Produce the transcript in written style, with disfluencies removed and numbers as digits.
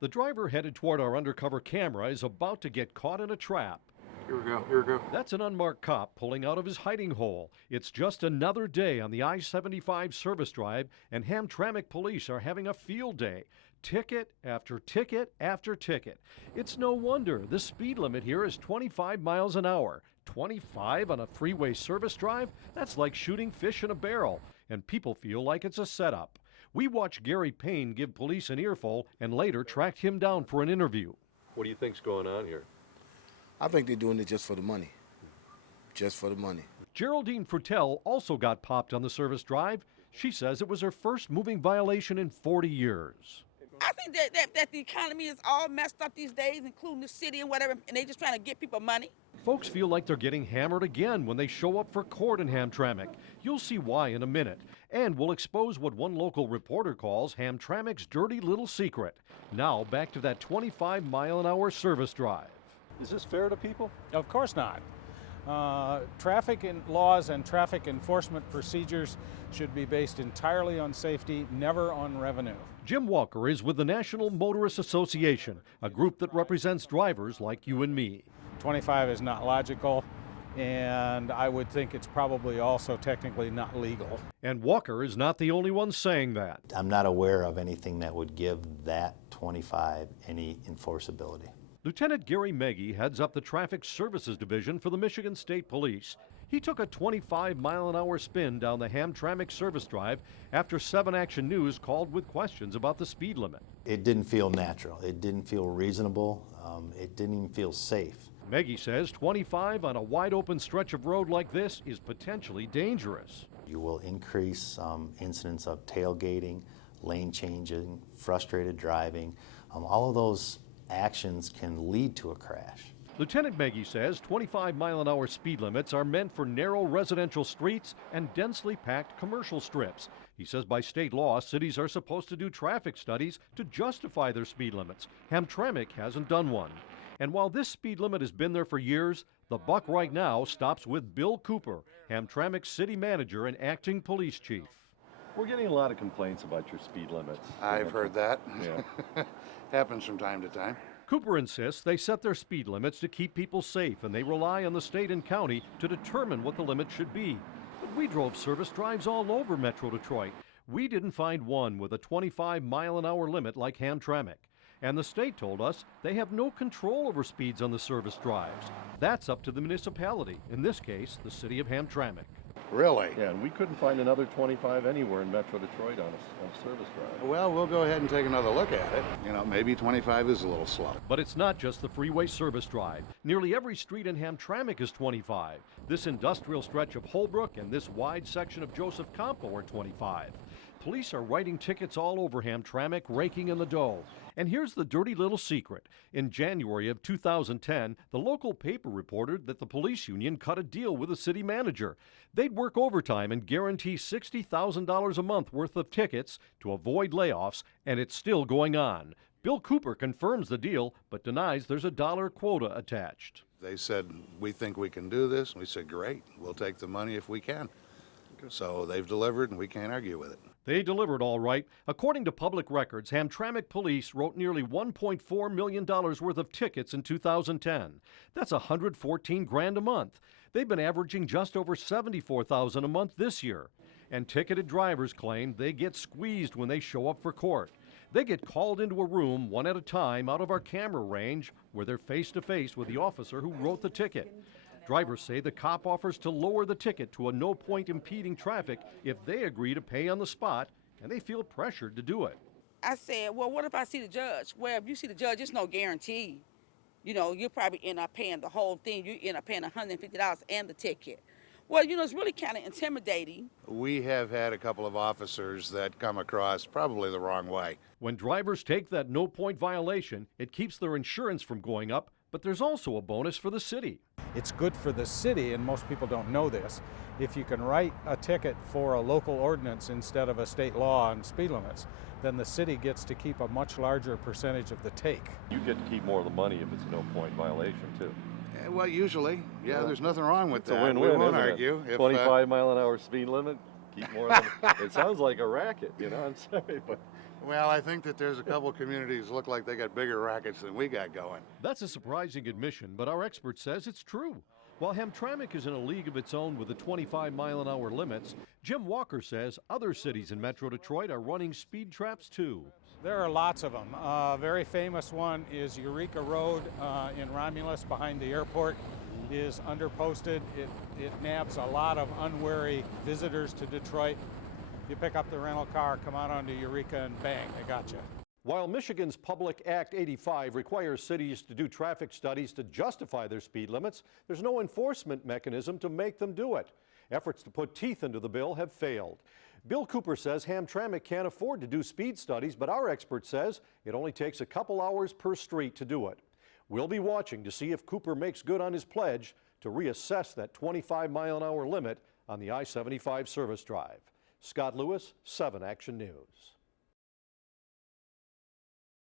The driver headed toward our undercover camera is about to get caught in a trap. Here we go, here we go. That's an unmarked cop pulling out of his hiding hole. It's just another day on the I-75 service drive, and Hamtramck police are having a field day. Ticket after ticket after ticket. It's no wonder the speed limit here is 25 miles an hour. 25 on a freeway service drive? That's like shooting fish in a barrel, and people feel like it's a setup. We watched Gary Payne give police an earful and later tracked him down for an interview. What do you think's going on here? I think they're doing it just for the money. Just for the money. Geraldine Frutel also got popped on the service drive. She says it was her first moving violation in 40 years. I think that the economy is all messed up these days, including the city and whatever, and they just trying to get people money. Folks feel like they're getting hammered again when they show up for court in Hamtramck. You'll see why in a minute. And we'll expose what one local reporter calls Hamtramck's dirty little secret. Now back to that 25-mile-an-hour service drive. Is this fair to people? Of course not. Traffic laws and traffic enforcement procedures should be based entirely on safety, never on revenue. Jim Walker is with the National Motorist Association, a group that represents drivers like you and me. 25 is not logical, and I would think it's probably also technically not legal. And Walker is not the only one saying that. I'm not aware of anything that would give that 25 any enforceability. Lieutenant Gary Meggie heads up the Traffic Services Division for the Michigan State Police. He took a 25-mile-an-hour spin down the Hamtramck service drive after 7 Action News called with questions about the speed limit. It didn't feel natural. It didn't feel reasonable. It didn't even feel safe. Meggie says 25 on a wide-open stretch of road like this is potentially dangerous. You will increase incidents of tailgating, lane changing, frustrated driving. All of those actions can lead to a crash. Lieutenant Meggie says 25-mile-an-hour speed limits are meant for narrow residential streets and densely packed commercial strips. He says by state law, cities are supposed to do traffic studies to justify their speed limits. Hamtramck hasn't done one. And while this speed limit has been there for years, the buck right now stops with Bill Cooper, Hamtramck's city manager and acting police chief. We're getting a lot of complaints about your speed limits. I've heard that. Yeah. Happens from time to time. Cooper insists they set their speed limits to keep people safe, and they rely on the state and county to determine what the limit should be. But we drove service drives all over Metro Detroit. We didn't find one with a 25-mile-an-hour limit like Hamtramck. And the state told us they have no control over speeds on the service drives. That's up to the municipality, in this case, the city of Hamtramck. Really? Yeah, and we couldn't find another 25 anywhere in Metro Detroit on a service drive. Well, we'll go ahead and take another look at it. You know, maybe 25 is a little slow. But it's not just the freeway service drive. Nearly every street in Hamtramck is 25. This industrial stretch of Holbrook and this wide section of Joseph Campo are 25. Police are writing tickets all over Hamtramck, raking in the dough. And here's the dirty little secret. In January of 2010, the local paper reported that the police union cut a deal with the city manager. They'd work overtime and guarantee $60,000 a month worth of tickets to avoid layoffs, and it's still going on. Bill Cooper confirms the deal, but denies there's a dollar quota attached. They said, we think we can do this. We said, great, we'll take the money if we can. So they've delivered, and we can't argue with it. They delivered all right. According to public records, Hamtramck police wrote nearly $1.4 million worth of tickets in 2010. That's $114,000 a month. They've been averaging just over $74,000 a month this year. And ticketed drivers claim they get squeezed when they show up for court. They get called into a room one at a time out of our camera range where they're face to face with the officer who wrote the ticket. Drivers say the cop offers to lower the ticket to a no-point impeding traffic if they agree to pay on the spot, and they feel pressured to do it. I said, well, what if I see the judge? Well, if you see the judge, it's no guarantee. You know, you'll probably end up paying the whole thing. You end up paying $150 and the ticket. Well, you know, it's really kind of intimidating. We have had a couple of officers that come across probably the wrong way. When drivers take that no-point violation, it keeps their insurance from going up, but there's also a bonus for the city. It's good for the city, and most people don't know this. If you can write a ticket for a local ordinance instead of a state law on speed limits, then the city gets to keep a much larger percentage of the take. You get to keep more of the money if it's a no-point violation, too. Well, usually, yeah, there's nothing wrong with It's a that. win-win, We won't isn't argue. it? 25-mile-an-hour speed limit, keep more of them. It sounds like a racket, you know, I'm sorry, but Well, I think that there's a couple communities look like they got bigger rackets than we got going. That's a surprising admission, but our expert says it's true. While Hamtramck is in a league of its own with the 25-mile-an-hour limits, Jim Walker says other cities in Metro Detroit are running speed traps too. There are lots of them. A very famous one is Eureka Road in Romulus behind the airport is underposted. It nabs a lot of unwary visitors to Detroit. You pick up the rental car, come out onto Eureka, and bang, they got you. While Michigan's Public Act 85 requires cities to do traffic studies to justify their speed limits, there's no enforcement mechanism to make them do it. Efforts to put teeth into the bill have failed. Bill Cooper says Hamtramck can't afford to do speed studies, but our expert says it only takes a couple hours per street to do it. We'll be watching to see if Cooper makes good on his pledge to reassess that 25-mile-an-hour limit on the I-75 service drive. Scott Lewis, 7 Action News.